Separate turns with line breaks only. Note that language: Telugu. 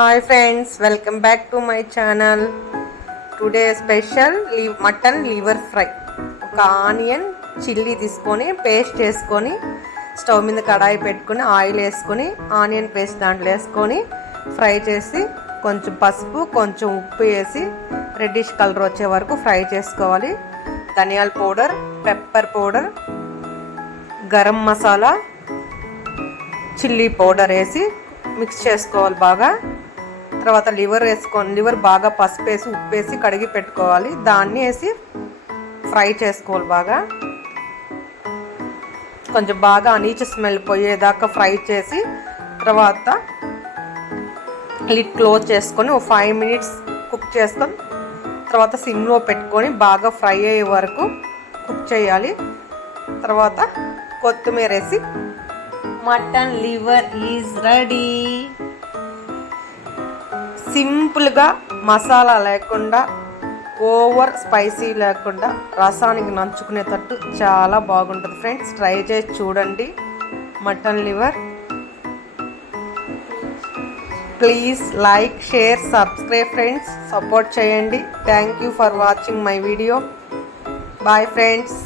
Hi friends welcome back to my channel today special leave mutton liver fry ఒక ఆనియన్ చిల్లీ తీసుకొని పేస్ట్ చేసుకొని స్టవ్ మీద కడాయి పెట్టుకొని ఆయిల్ వేసుకొని ఆనియన్ పేస్ట్ దాంట్లో వేసుకొని ఫ్రై చేసి కొంచెం పసుపు కొంచెం ఉప్పు వేసి రెడ్డిష్ కలర్ వచ్చే వరకు ఫ్రై చేసుకోవాలి. ధనియాల powder pepper powder garam masala chilli powder వేసి మిక్స్ చేసుకోవాలి బాగా. తర్వాత లివర్ వేసుకొని లివర్ బాగా పసుపు వేసి ఉప్పు వేసి కడిగి పెట్టుకోవాలి. దాన్ని వేసి ఫ్రై చేసుకోవాలి బాగా. కొంచెం బాగా అనీచ స్మెల్ పోయేదాకా ఫ్రై చేసి తర్వాత లిడ్ క్లోజ్ చేసుకొని ఒక ఫైవ్ మినిట్స్ కుక్ చేసుకొని తర్వాత సిమ్లో పెట్టుకొని బాగా ఫ్రై అయ్యే వరకు కుక్ చేయాలి. తర్వాత కొత్తిమీర వేసి మటన్ లివర్ ఈజ్ రెడీ. సింపుల్గా మసాలా లేకుండా ఓవర్ స్పైసీ లేకుండా రసానికి నంచుకునేటట్టు చాలా బాగుంటుంది. ఫ్రెండ్స్ ట్రై చేసి చూడండి. Mutton liver. Please like share subscribe friends. Support చేయండి. Thank you for watching my video. Bye friends.